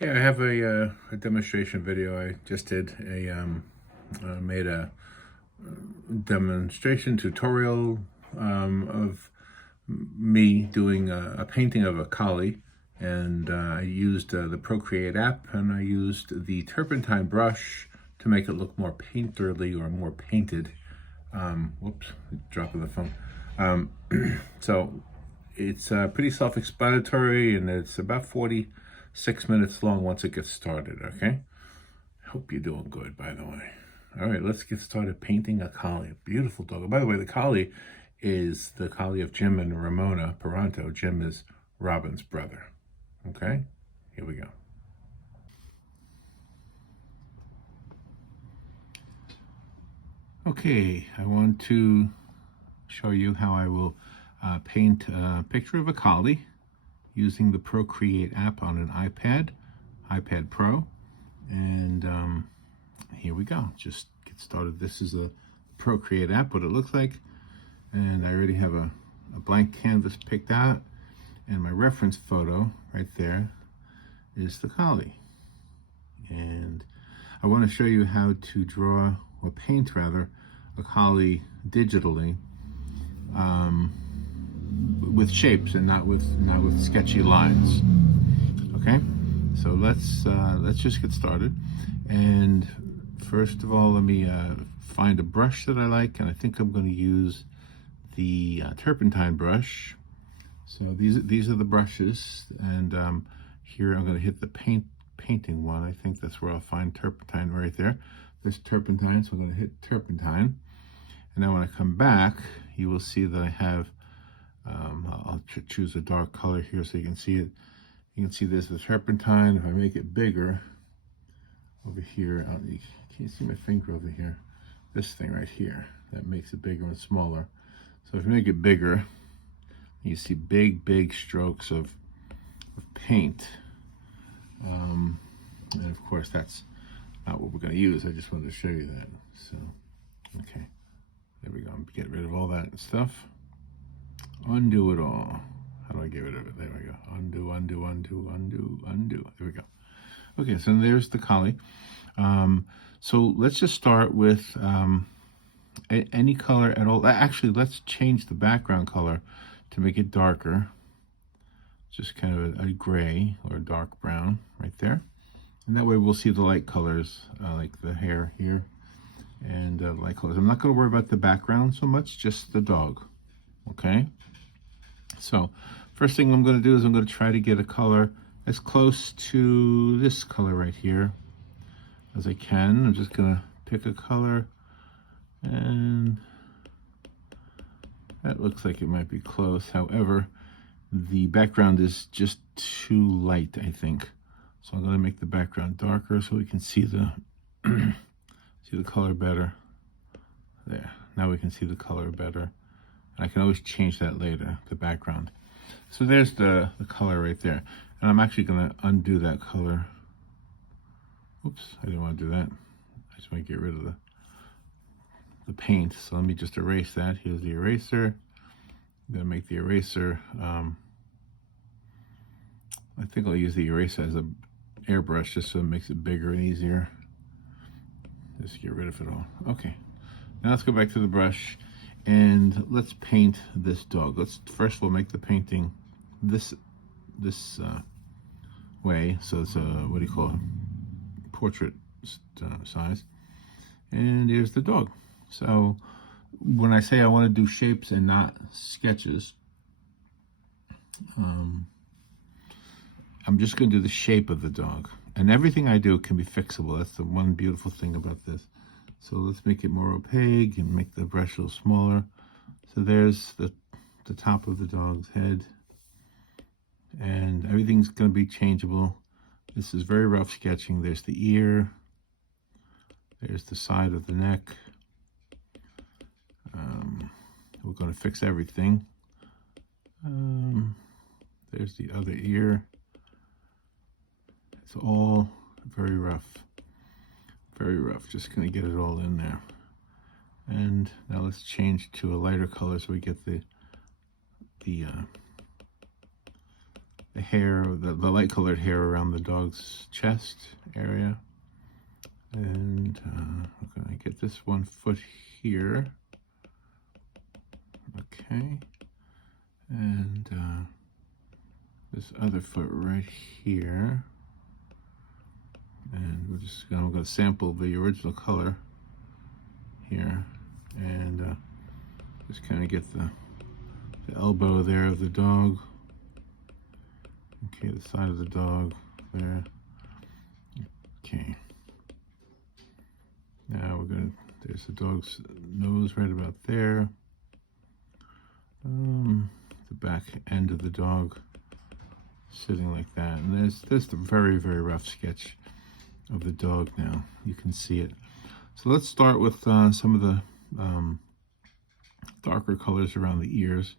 Yeah, I have a demonstration video I just did. Made a demonstration tutorial of me doing a painting of a collie, and I used the Procreate app, and I used the turpentine brush to make it look more painterly or more painted. Whoops, dropping the phone. Um, so it's pretty self-explanatory, and it's about 46 minutes long once it gets started, okay? Hope you're doing good, by the way. All right, let's get started painting a collie. A beautiful dog. By the way, the collie is the collie of Jim and Ramona Peranto. Jim is Robin's brother. Okay, here we go. Okay, I want to show you how I will paint a picture of a collie using the Procreate app on an iPad Pro. And here we go. Just get started. This is a Procreate app, what it looks like. And I already have a blank canvas picked out. And my reference photo right there is the collie. And I want to show you how to draw, or paint rather, a collie digitally with shapes and not with sketchy lines. Okay, so let's just get started. And first of all, let me find a brush that I like, and I think I'm going to use the turpentine brush. So these are the brushes, and here I'm going to hit the painting one. I think that's where I'll find turpentine right there. There's turpentine, so I'm going to hit turpentine. And then when I come back, you will see that I have, I'll choose a dark color here so you can see it. You can see there's the turpentine. If I make it bigger, over here, you can't see my finger over here. This thing right here, that makes it bigger and smaller. So if you make it bigger, you see big strokes of paint. And of course, that's not what we're going to use. I just wanted to show you that. So, okay, there we go. Get rid of all that stuff. Undo it all. How do I get rid of it? There we go. Undo. There we go. Okay, so there's the collie. So let's just start with any color at all. Actually, let's change the background color to make it darker. Just kind of a gray or a dark brown right there. And that way we'll see the light colors, like the hair here, and light colors. I'm not going to worry about the background so much, just the dog. Okay? So first thing I'm going to do is I'm going to try to get a color as close to this color right here as I can. I'm just going to pick a color, and that looks like it might be close. However, the background is just too light, I think. So I'm going to make the background darker so we can see the see the color better. There. Now we can see the color better. I can always change that later, the background. So there's the color right there. And I'm actually going to undo that color. Oops, I didn't want to do that. I just want to get rid of the paint. So let me just erase that. Here's the eraser. I'm going to make the eraser. I think I'll use the eraser as an airbrush just so it makes it bigger and easier. Just get rid of it all. Okay. Now let's go back to the brush. And let's paint this dog. We'll make the painting this way. So it's a, what do you call it? Portrait size. And here's the dog. So when I say I want to do shapes and not sketches, I'm just going to do the shape of the dog. And everything I do can be fixable. That's the one beautiful thing about this. So let's make it more opaque and make the brush a little smaller. So there's the top of the dog's head. And everything's going to be changeable. This is very rough sketching. There's the ear. There's the side of the neck. We're going to fix everything. There's the other ear. It's all very rough. Very rough. Just going to get it all in there. And now let's change to a lighter color so we get the hair, the light colored hair around the dog's chest area. And we're going to get this one foot here. Okay. And this other foot right here. And we're just going to sample the original color here. And just kind of get the elbow there of the dog. Okay, the side of the dog there. Okay. Now we're going to, there's the dog's nose right about there. The back end of the dog sitting like that. And there's the very, very rough sketch of the dog now. You can see it. So let's start with some of the darker colors around the ears.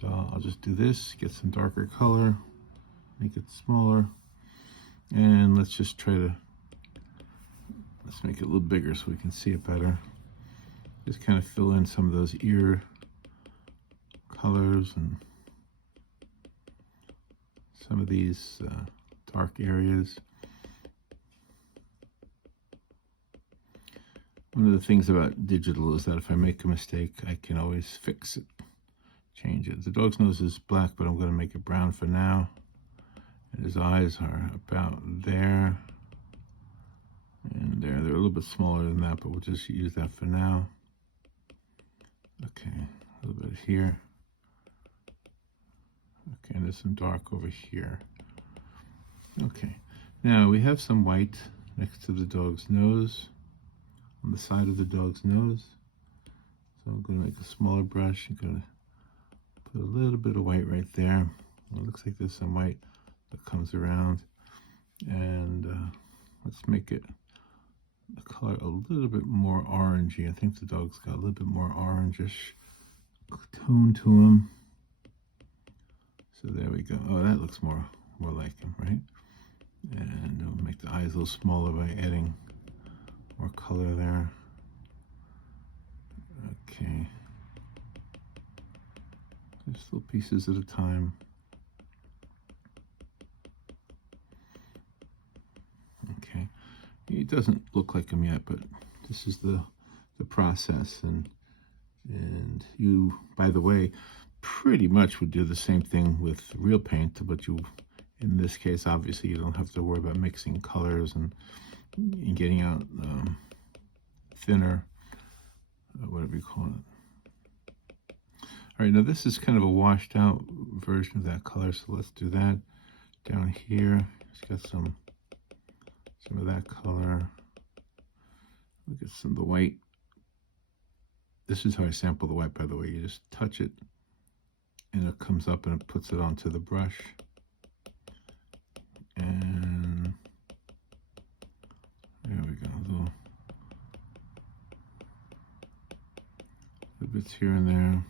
So I'll just do this, get some darker color, make it smaller, and let's just try to, let's make it a little bigger so we can see it better. Just kind of fill in some of those ear colors and some of these dark areas. One of the things about digital is that if I make a mistake, I can always fix it, change it. The dog's nose is black, but I'm going to make it brown for now. And his eyes are about there and there. They're a little bit smaller than that, but we'll just use that for now. Okay, a little bit here. Okay, and there's some dark over here. Okay, now we have some white next to the dog's nose, on the side of the dog's nose. So I'm going to make a smaller brush. I'm going to put a little bit of white right there. Well, it looks like there's some white that comes around. And let's make it the color a little bit more orangey. I think the dog's got a little bit more orangish tone to him. So there we go. Oh, that looks more like him, right? And we'll make the eyes a little smaller by adding more color there. Okay. Just little pieces at a time. Okay. It doesn't look like him yet, but this is the process. And you, by the way, pretty much would do the same thing with real paint, but you, in this case, obviously you don't have to worry about mixing colors and getting out thinner, whatever you call it. All right, now this is kind of a washed out version of that color, so let's do that. Down here, it's got some of that color. Look at some of the white. This is how I sample the white, by the way. You just touch it, and it comes up and it puts it onto the brush. And there we go. Little bits here and there.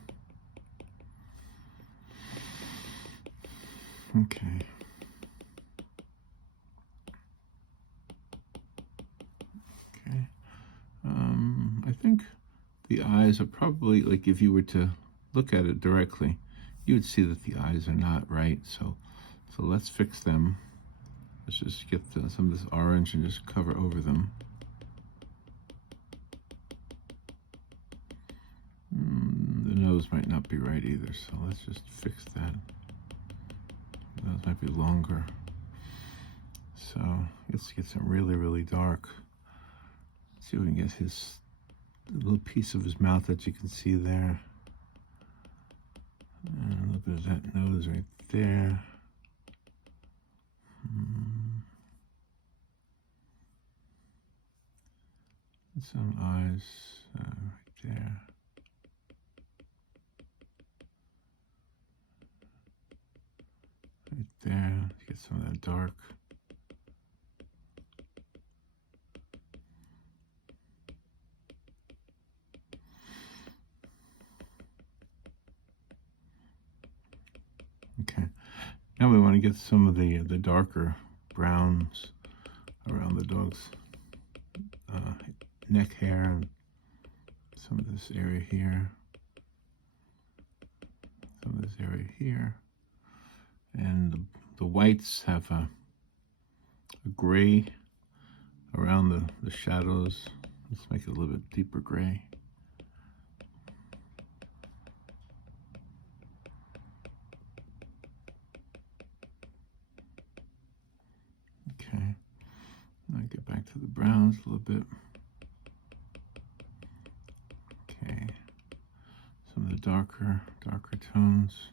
Okay. Okay. I think the eyes are probably, like, if you were to look at it directly, you would see that the eyes are not right. So let's fix them. Let's just get some of this orange and just cover over them. The nose might not be right either, so let's just fix that. Those might be longer. So let's get some really, really dark. Let's see if we can get his little piece of his mouth that you can see there. And a little bit of that nose right there. And some eyes right there. Right there, get some of that dark. Okay, now we want to get some of the darker browns around the dog's neck hair and some of this area here, some of this area here, and the whites have a gray around the shadows. Let's make it a little bit deeper gray. Okay, now get back to the browns a little bit. Okay, some of the darker tones.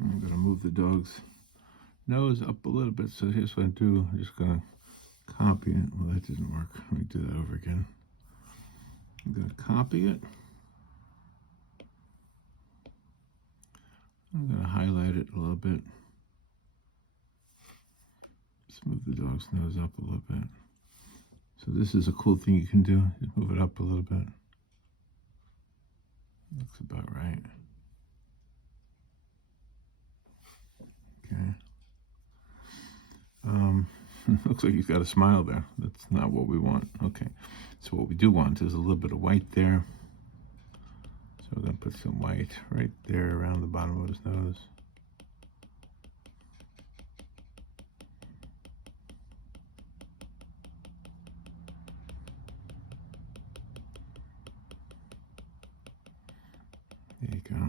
I'm going to move the dog's nose up a little bit. So here's what I do. I'm just going to copy it. Well, that didn't work. Let me do that over again. I'm going to copy it. I'm going to highlight it a little bit. Just move the dog's nose up a little bit. So this is a cool thing you can do. Just move it up a little bit. Looks about right. Okay. Looks like he's got a smile there. That's not what we want. Okay. So what we do want is a little bit of white there. So we're going to put some white right there around the bottom of his nose. There you go.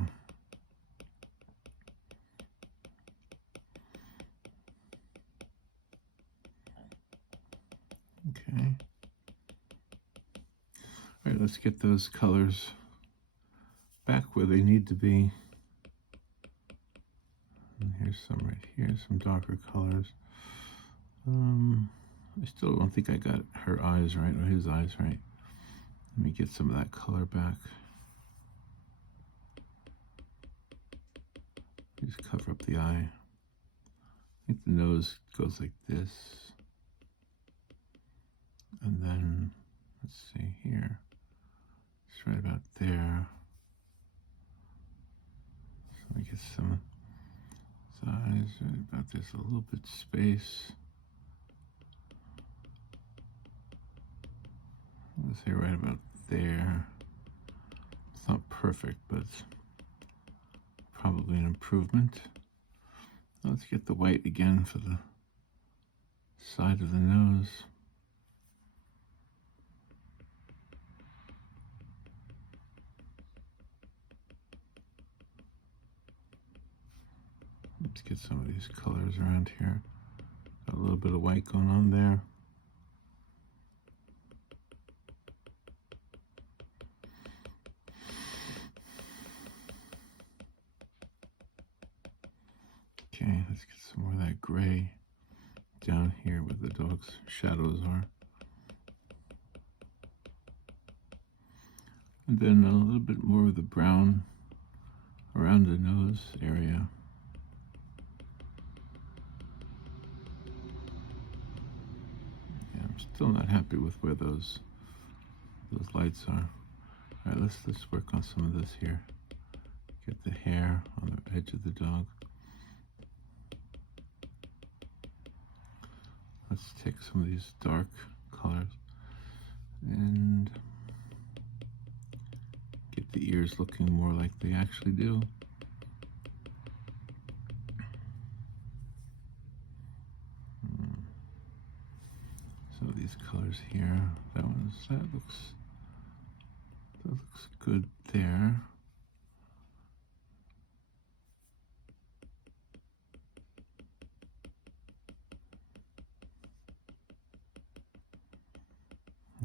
Okay. All right, let's get those colors back where they need to be. And here's some right here, some darker colors. I still don't think I got her eyes right, or his eyes right. Let me get some of that color back. Just cover up the eye. I think the nose goes like this. And then, let's see here. It's right about there. So we get some eyes right about this, a little bit space. Let's say right about there. It's not perfect, but it's probably an improvement. Let's get the white again for the side of the nose. Let's get some of these colors around here. Got a little bit of white going on there. Okay, let's get some more of that gray down here where the dog's shadows are. And then a little bit more of the brown around the nose area. Yeah, I'm still not happy with where those lights are. All right, let's work on some of this here. Get the hair on the edge of the dog. Let's take some of these dark colors and get the ears looking more like they actually do. Some of these colors here, that looks good there.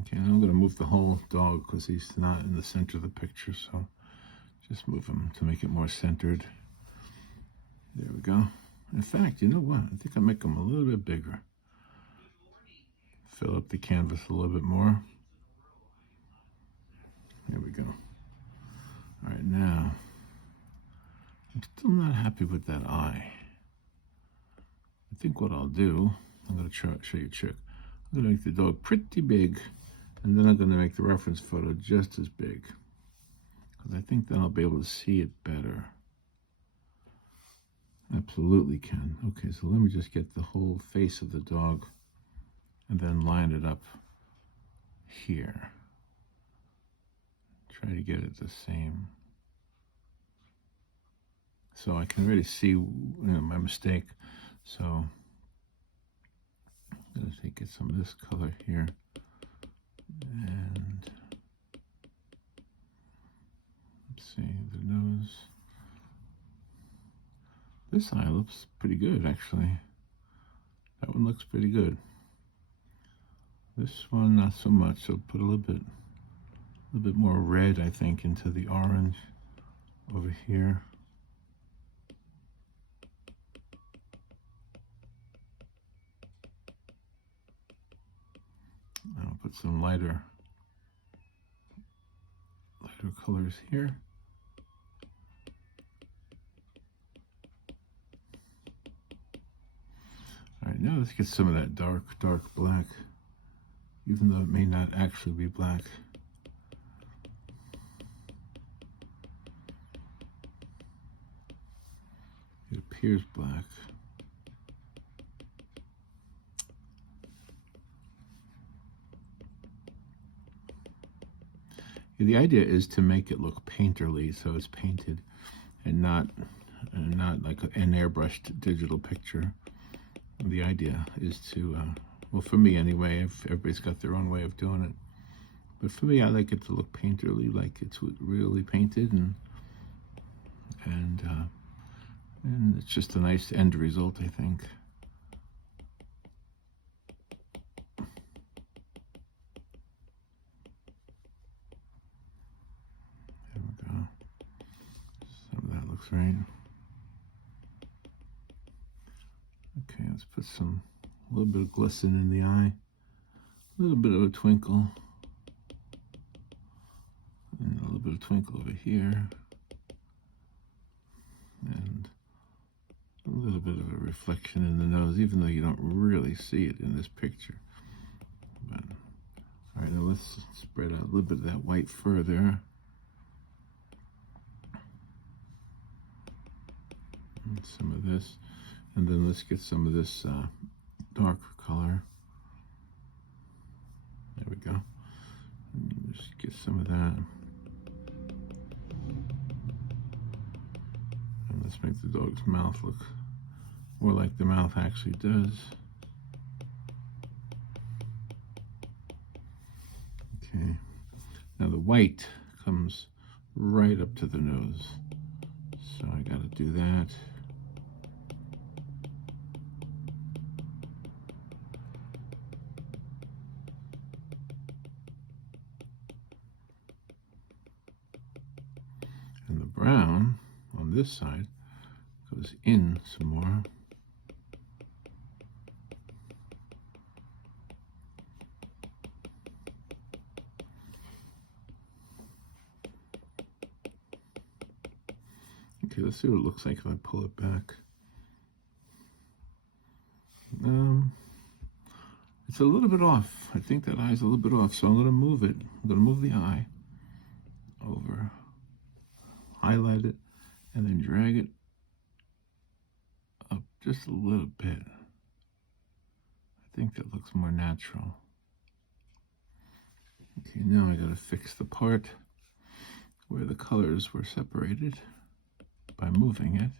Okay, now I'm going to move the whole dog because he's not in the center of the picture, so just move him to make it more centered. There we go. In fact, you know what? I think I'll make him a little bit bigger. Fill up the canvas a little bit more. There we go. All right, now, I'm still not happy with that eye. I think what I'll do, I'm going to show you a trick. I'm going to make the dog pretty big, and then I'm going to make the reference photo just as big, because I think then I'll be able to see it better. Absolutely can. Okay, so let me just get the whole face of the dog and then line it up here. Try to get it the same. So I can really see, my mistake. So I'm going to get some of this color here. And let's see, the nose. This eye looks pretty good, actually. That one looks pretty good. This one, not so much. So put a little bit more red, I think, into the orange over here. I'll put some lighter colors here. All right, now let's get some of that dark black, even though it may not actually be black. It appears black. The idea is to make it look painterly, so it's painted and not like an airbrushed digital picture. The idea is to, well, for me anyway, if everybody's got their own way of doing it, but for me, I like it to look painterly, like it's really painted, and it's just a nice end result, I think. There we go. Some of that looks right. Okay, let's put a little bit of glisten in the eye, a little bit of a twinkle, and a little bit of twinkle over here, and a little bit of a reflection in the nose, even though you don't really see it in this picture. But, all right, now let's spread out a little bit of that white further. And some of this. And then let's get some of this darker color. There we go. And just get some of that. And let's make the dog's mouth look more like the mouth actually does. Okay. Now the white comes right up to the nose. So I got to do that. And the brown on this side goes in some more. Okay, let's see what it looks like if I pull it back. It's a little bit off. I think that eye's a little bit off, so I'm going to move it. I'm going to move the eye over, highlight it, and then drag it up just a little bit. I think that looks more natural. Okay, now I got to fix the part where the colors were separated by moving it.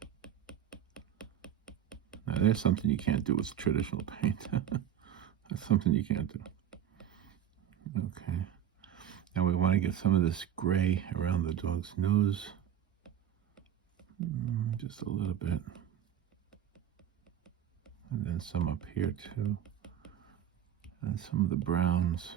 Now there's something you can't do with traditional paint. That's something you can't do. Okay. Now we want to get some of this gray around the dog's nose. Just a little bit. And then some up here too. And some of the browns.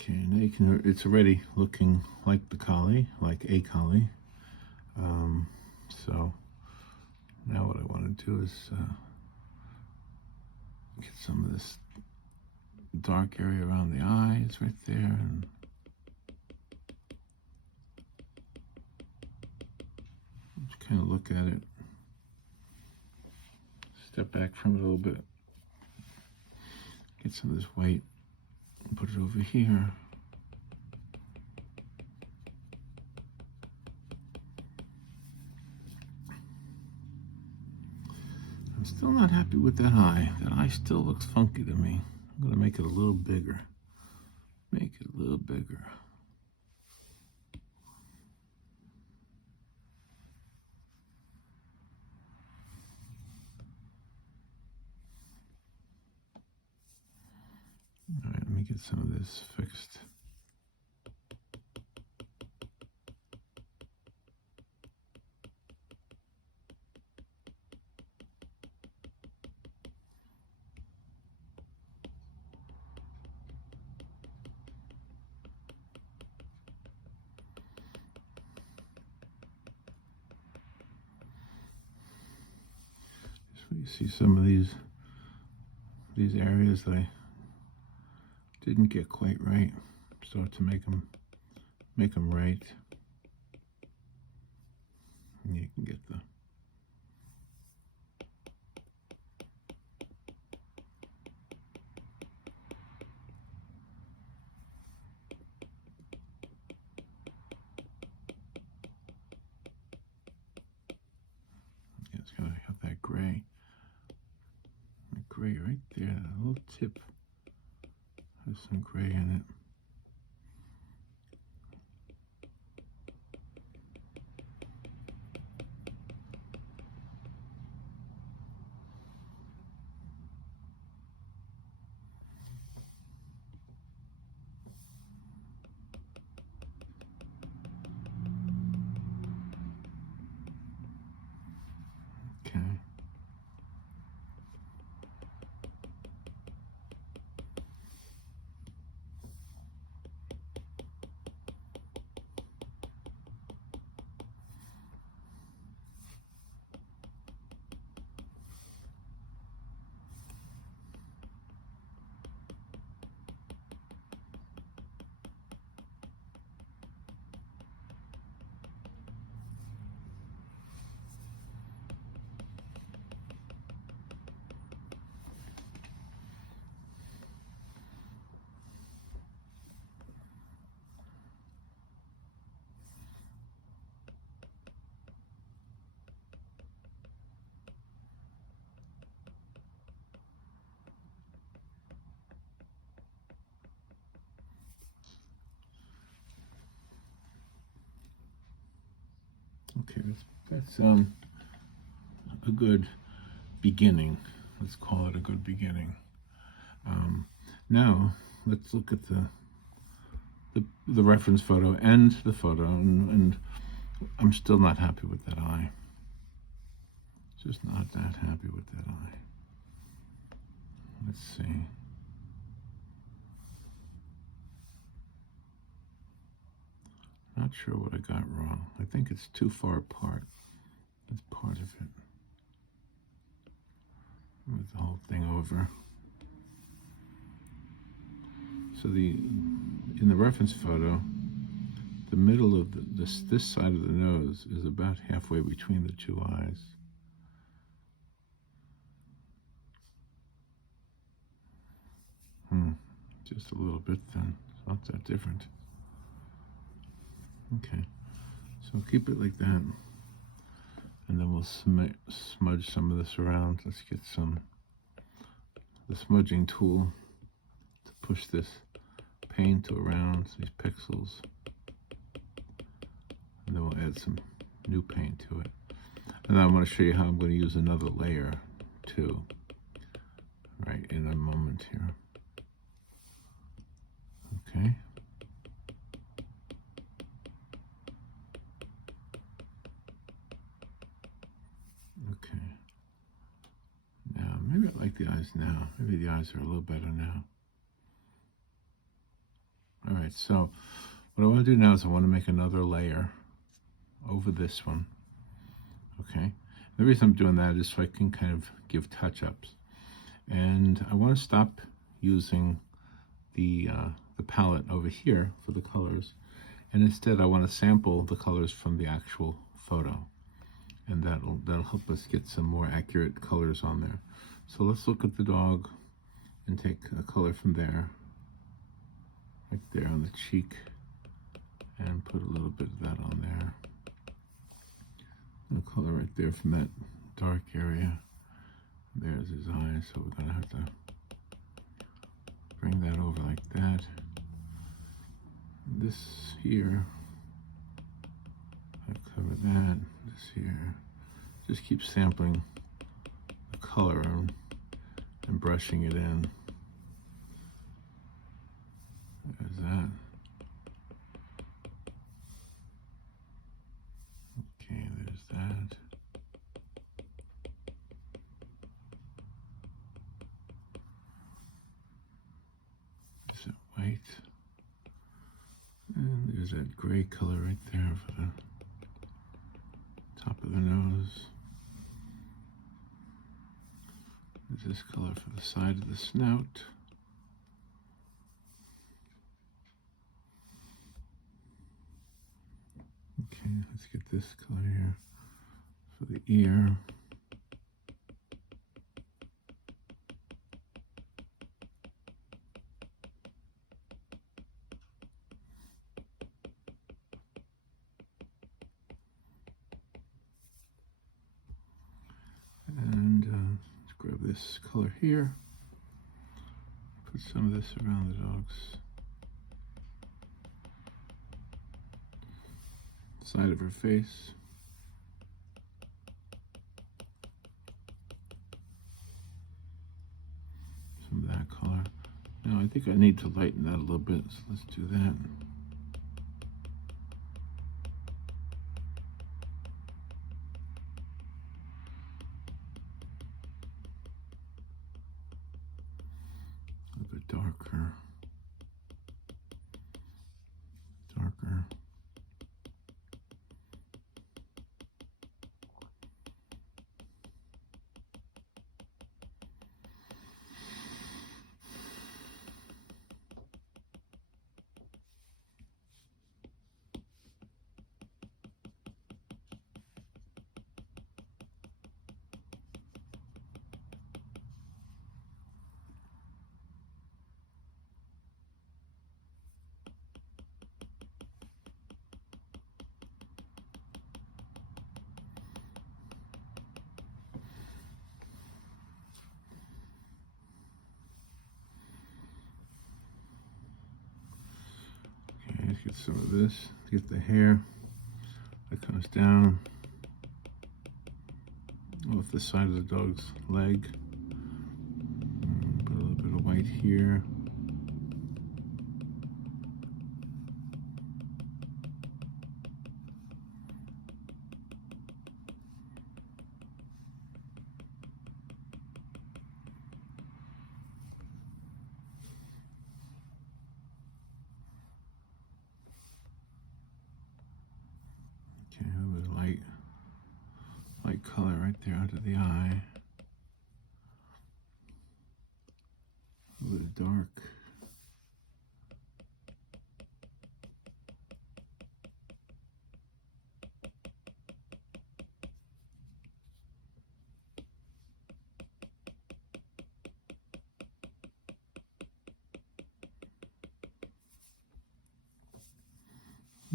Okay, now you can, it's already looking like the collie, like a collie. So now what I want to do is get some of this dark area around the eyes right there, and just kind of look at it, step back from it a little bit, Get some of this white and put it over here. I'm still not happy with that eye. That eye still looks funky to me. I'm going to make it a little bigger. Make it a little bigger. All right, let me get some of this fixed. You see some of these areas that I didn't get quite right. Start to make them right. And you can get the it's gonna have that gray. Gray right there, that little tip has some gray in it. Okay. Okay, that's a good beginning. Let's call it a good beginning. Now let's look at the reference photo and the photo, and I'm still not happy with that eye. Just not that happy with that eye. Let's see. Not sure what I got wrong. I think it's too far apart. That's part of it. Move the whole thing over. So in the reference photo, the middle of this side of the nose is about halfway between the two eyes. Just a little bit then. It's not that different. Okay, so keep it like that, and then we'll smudge some of this around. Let's get the smudging tool to push this paint around these pixels, and then we'll add some new paint to it. And then I want to show you how I'm going to use another layer too, right in a moment here. Okay. Okay. Now, maybe I like the eyes now. Maybe the eyes are a little better now. All right, so what I want to do now is I want to make another layer over this one. Okay. The reason I'm doing that is so I can kind of give touch-ups. And I want to stop using the palette over here for the colors, and instead I want to sample the colors from the actual photo, and that'll help us get some more accurate colors on there. So let's look at the dog and take a color from there, right there on the cheek, and put a little bit of that on there. And a color right there from that dark area. There's his eyes, so we're gonna have to bring that over like that. This here, I cover that. This here, just keep sampling the color and brushing it in. There's that. Okay, there's that. Is it white? And there's that gray color right there for the top of the nose. There's this color for the side of the snout. Okay, let's get this color here for the ear. And let's grab this color here. Put some of this around the dog's side of her face. Some of that color. Now I think I need to lighten that a little bit, so let's do that. A little bit darker. Darker. Let's get some of this, get the hair that comes down off the side of the dog's leg. Put a little bit of white here. Okay, a little bit of light color right there under the eye. A little bit dark.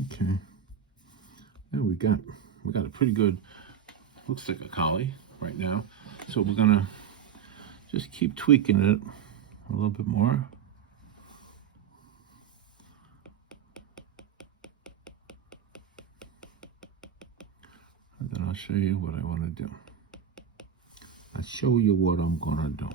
Okay. Now we got a pretty good, looks like a collie right now. So we're gonna just keep tweaking it a little bit more. And then I'll show you what I want to do. I'll show you what I'm gonna do.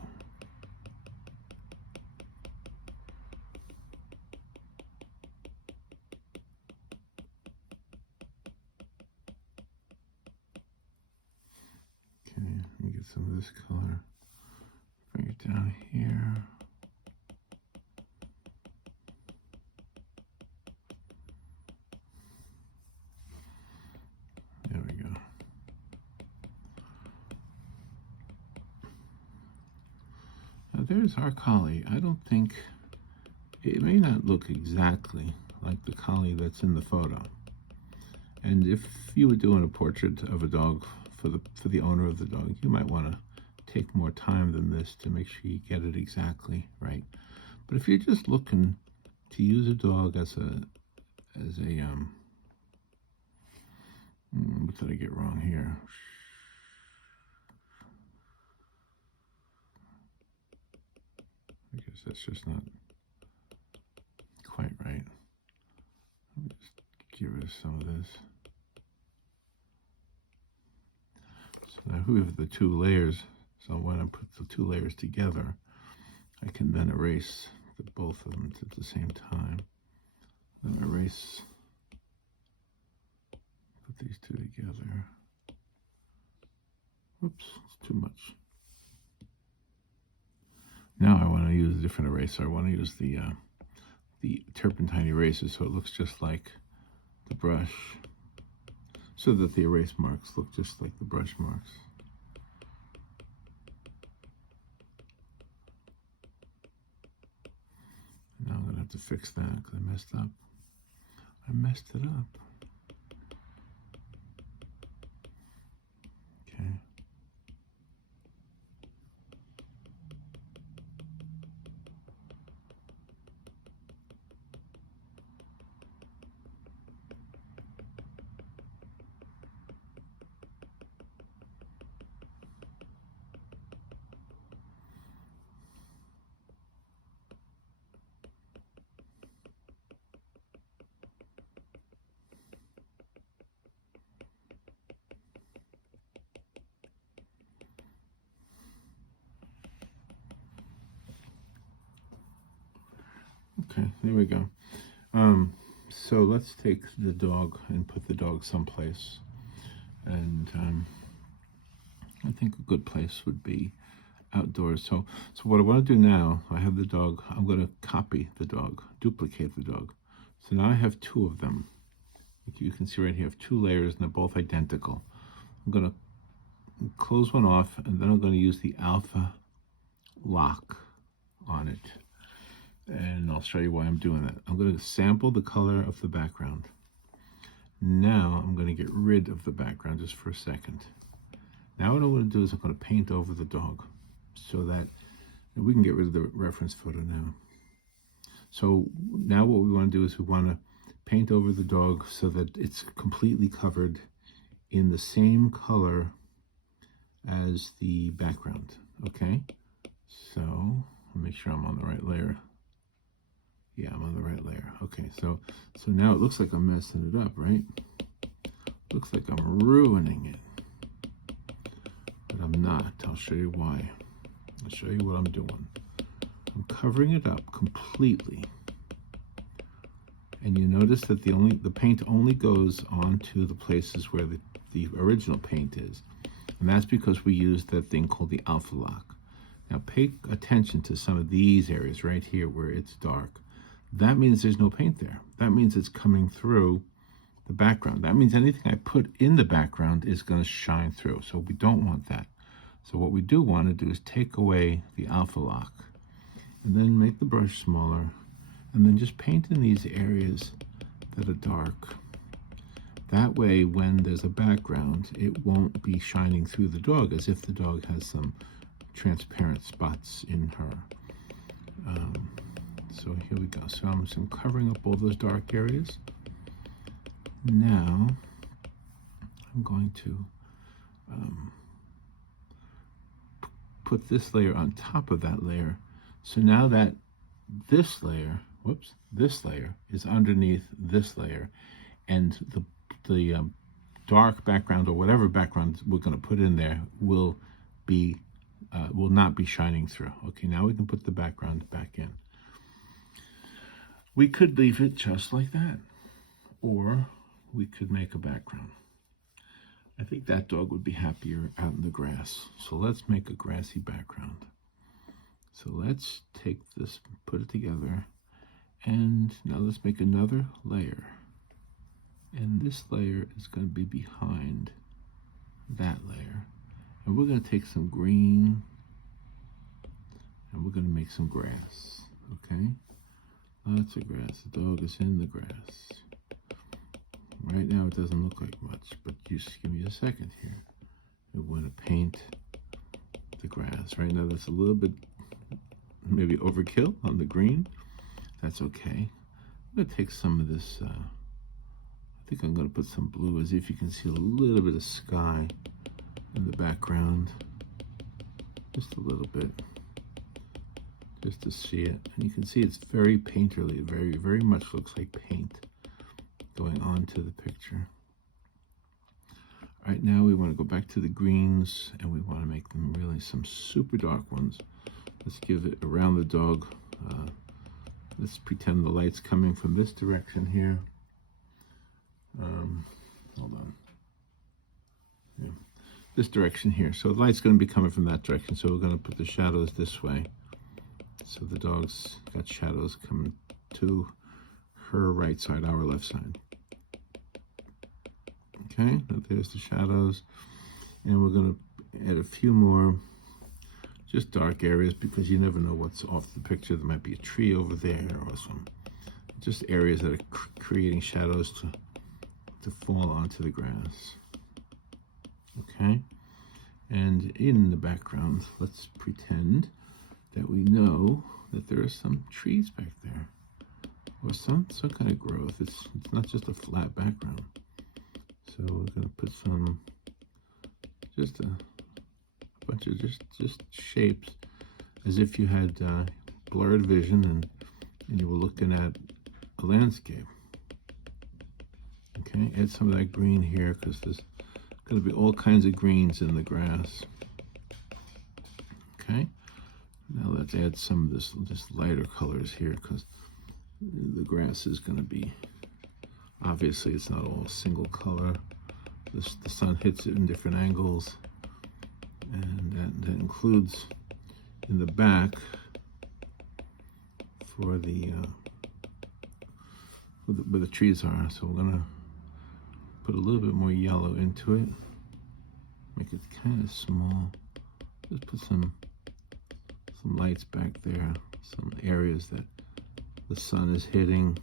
Okay, let me get some of this color. Bring it down here. There we go. Now there's our collie. I don't think, it may not look exactly like the collie that's in the photo. And if you were doing a portrait of a dog for the owner of the dog, you might want to take more time than this to make sure you get it exactly right. But if you're just looking to use a dog as a what did I get wrong here? I guess that's just not quite right. Let me just get rid of some of this. So now we have the two layers. So when I put the two layers together, I can then erase both of them at the same time. Then erase, put these two together. Oops, it's too much. Now I want to use a different eraser. I want to use the turpentine eraser so it looks just like the brush, so that the erase marks look just like the brush marks. Now I'm going to have to fix that because I messed up. I messed it up. Okay. Okay, there we go. So let's take the dog and put the dog someplace. And I think a good place would be outdoors. So what I want to do now, I have the dog, I'm going to copy the dog, duplicate the dog. So now I have two of them. You can see right here, I have two layers and they're both identical. I'm going to close one off and then I'm going to use the alpha lock on it. And I'll show you why I'm doing that. I'm going to sample the color of the background. Now I'm going to get rid of the background just for a second. Now what I'm going to do is I'm going to paint over the dog so that we can get rid of the reference photo now. So now what we want to do is we want to paint over the dog so that it's completely covered in the same color as the background. Okay, so I'll make sure I'm on the right layer. Yeah, I'm on the right layer. Okay, so now it looks like I'm messing it up, right? Looks like I'm ruining it, but I'm not. I'll show you why. I'll show you what I'm doing. I'm covering it up completely, and you notice that the paint only goes onto the places where the original paint is, and that's because we used that thing called the alpha lock. Now pay attention to some of these areas right here where it's dark. That means there's no paint there. That means it's coming through the background. That means anything I put in the background is going to shine through. So we don't want that. So what we do want to do is take away the alpha lock and then make the brush smaller and then just paint in these areas that are dark. That way, when there's a background, it won't be shining through the dog as if the dog has some transparent spots in her. So here we go. So I'm covering up all those dark areas. Now I'm going to put this layer on top of that layer. So now that this layer, this layer is underneath this layer, and the dark background or whatever background we're going to put in there will not be shining through. Okay, now we can put the background back in. We could leave it just like that, or we could make a background. I think that dog would be happier out in the grass. So let's make a grassy background. So let's take this, put it together, and now let's make another layer. And this layer is going to be behind that layer. And we're going to take some green, and we're going to make some grass, okay? Lots of grass. The dog is in the grass. Right now it doesn't look like much, but just give me a second here. We want to paint the grass. Right now that's a little bit maybe overkill on the green. That's okay. I'm going to take some of this, I think I'm going to put some blue as if you can see a little bit of sky in the background. Just a little bit. Just to see it. And you can see it's very painterly. Very much looks like paint going on to the picture. All right, now we want to go back to the greens and we want to make them really some super dark ones. Let's give it around the dog. Let's pretend the light's coming from this direction here. Hold on. Yeah. This direction here. So the light's going to be coming from that direction. So we're going to put the shadows this way. So the dog's got shadows coming to her right side, our left side. Okay, there's the shadows. And we're going to add a few more just dark areas because you never know what's off the picture. There might be a tree over there or some just areas that are creating shadows to fall onto the grass. Okay, and in the background, let's pretend that we know that there are some trees back there or some kind of growth. It's not just a flat background. So we're going to put some, just a bunch of just shapes as if you had blurred vision and you were looking at a landscape. Okay, add some of that green here because there's going to be all kinds of greens in the grass. Okay, now let's add some of this lighter colors here because the grass is going to be, obviously it's not all single color. The sun hits it in different angles, and that includes in the back for the where the trees are. So we're gonna put a little bit more yellow into it, make it kind of small. Just put some lights back there, some areas that the sun is hitting.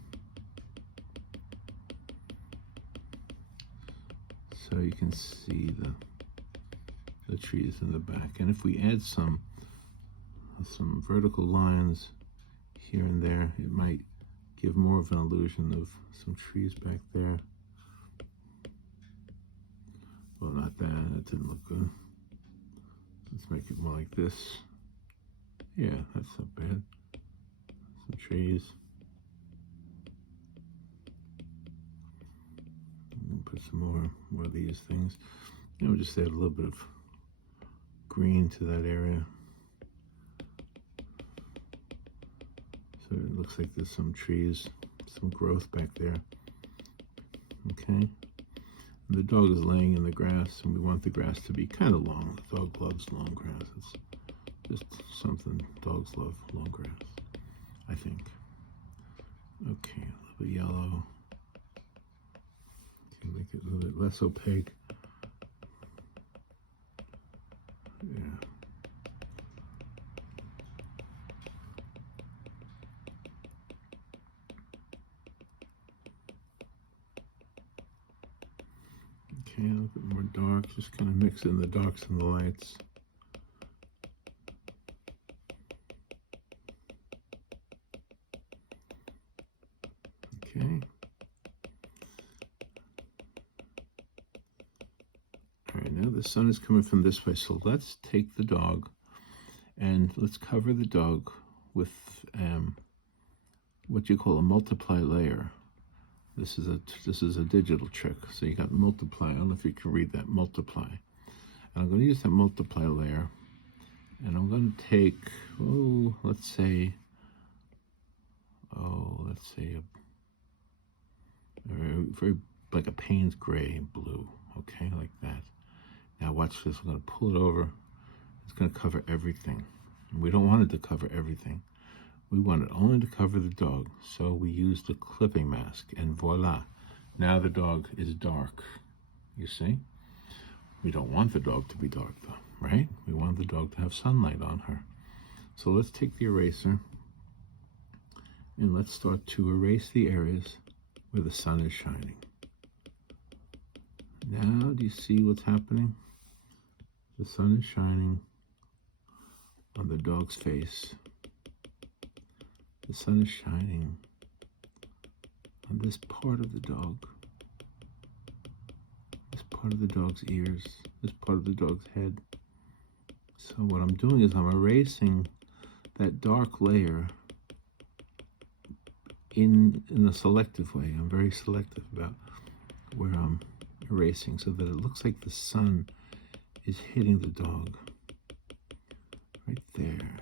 So you can see the trees in the back. And if we add some vertical lines here and there, it might give more of an illusion of some trees back there. Well, not that. That didn't look good. Let's make it more like this. Yeah, that's not bad. Some trees. Put some more of these things. And we'll just add a little bit of green to that area. So it looks like there's some trees, some growth back there. Okay. And the dog is laying in the grass, and we want the grass to be kind of long. The dog loves long grass. It's just something dogs love, long grass, I think. Okay, a little bit yellow. Make it a little bit less opaque. Yeah. Okay, a little bit more dark, just kind of mix in the darks and the lights. Okay. All right, now the sun is coming from this way, so let's take the dog and let's cover the dog with what you call a multiply layer. This is a digital trick. So you got multiply. I don't know if you can read that, multiply. And I'm going to use that multiply layer, and I'm going to take let's say a very like a Payne's gray blue. Okay, like that. Now watch this. I'm going to pull it over. It's going to cover everything. And we don't want it to cover everything. We want it only to cover the dog. So we use the clipping mask, and voila. Now the dog is dark. You see? We don't want the dog to be dark though, right? We want the dog to have sunlight on her. So let's take the eraser and let's start to erase the areas where the sun is shining. Now, do you see what's happening? The sun is shining on the dog's face. The sun is shining on this part of the dog, this part of the dog's ears, this part of the dog's head. So what I'm doing is I'm erasing that dark layer in a selective way. I'm very selective about where I'm erasing so that it looks like the sun is hitting the dog right there and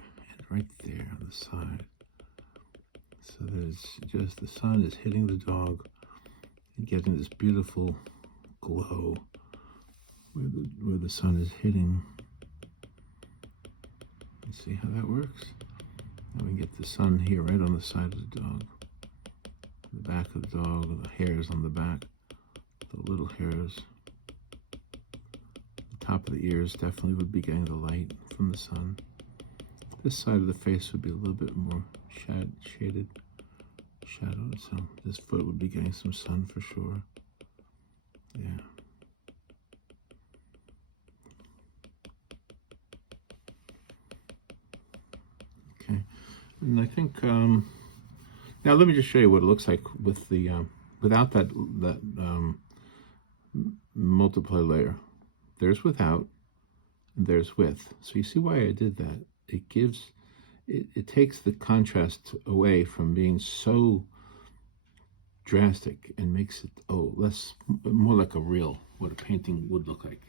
right there on the side. So there's just the sun is hitting the dog and getting this beautiful glow where the sun is hitting. You see how that works? Now we get the sun here right on the side of the dog. The back of the dog, the hairs on the back, the little hairs. The top of the ears definitely would be getting the light from the sun. This side of the face would be a little bit more shadowed, so this foot would be getting some sun for sure. Yeah. Okay, and I think now let me just show you what it looks like with the without that multiply layer. There's without, and there's with. So you see why I did that? It gives, it takes the contrast away from being so drastic and makes it more like a real, what a painting would look like.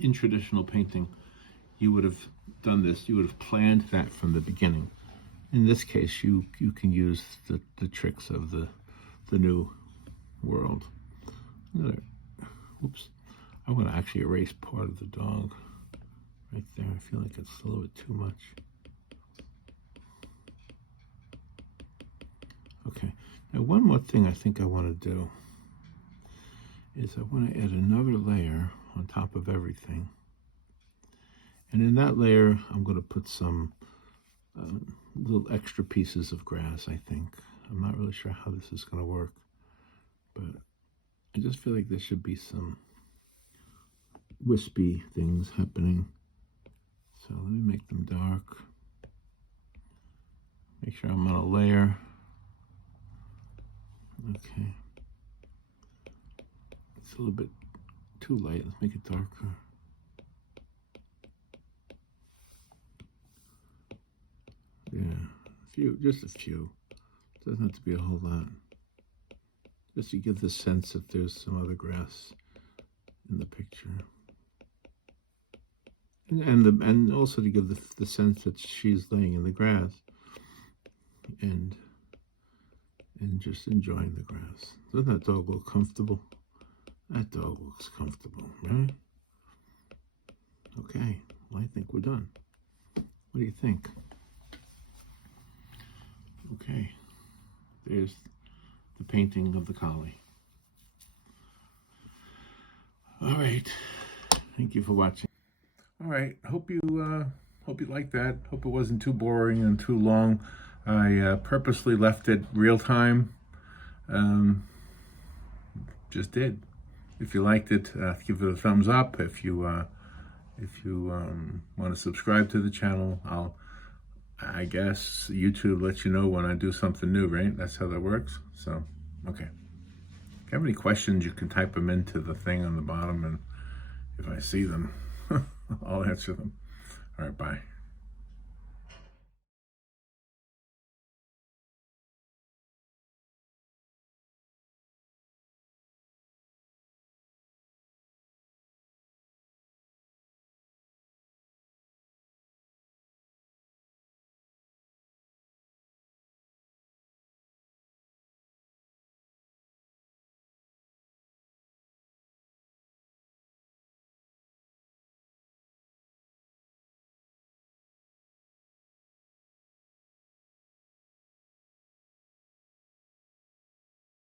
In traditional painting, you would have done this, you would have planned that from the beginning. In this case, you can use the tricks of the new world. Oops, I want to actually erase part of the dog right there. I feel like it's a little bit too much. Okay, now one more thing I think I want to do is I want to add another layer on top of everything. And in that layer, I'm going to put some little extra pieces of grass, I think. I'm not really sure how this is going to work, but I just feel like there should be some wispy things happening. So let me make them dark. Make sure I'm on a layer. Okay. It's a little bit too light. Let's make it darker. Yeah, just a few. Doesn't have to be a whole lot. Just to give the sense that there's some other grass in the picture. And also to give the sense that she's laying in the grass and just enjoying the grass. Doesn't that dog look comfortable? That dog looks comfortable, right? Okay, well, I think we're done. What do you think? Okay, there's the painting of the collie. All right, thank you for watching. All right, hope you liked that. Hope it wasn't too boring and too long. I purposely left it real time. Just did. If you liked it, give it a thumbs up. If you want to subscribe to the channel, I guess YouTube lets you know when I do something new, right? That's how that works. So, okay. If you have any questions, you can type them into the thing on the bottom, and if I see them, I'll answer them. All right, bye.